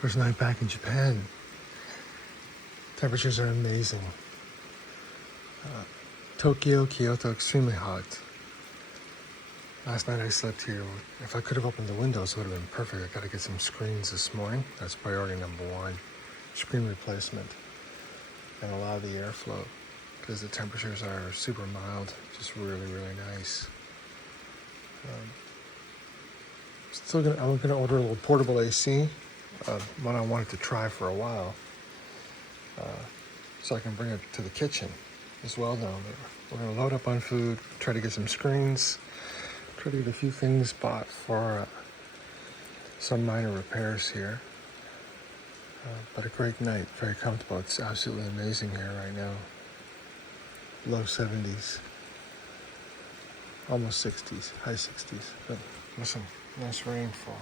First night back in Japan. Temperatures are amazing. Tokyo, Kyoto, extremely hot. Last night I slept here. If I could have opened the windows, it would have been perfect. I got to get some screens this morning. That's priority number one. Screen replacement and allow the airflow because the temperatures are super mild, just really, really nice. I'm gonna order a little portable AC, one I wanted to try for a while, so I can bring it to the kitchen as well now. We're gonna load up on food, try to get some screens, try to get a few things bought for some minor repairs here. But a great night, very comfortable. It's absolutely amazing here right now. Low 70s, almost 60s, high 60s. But listen, nice rainfall.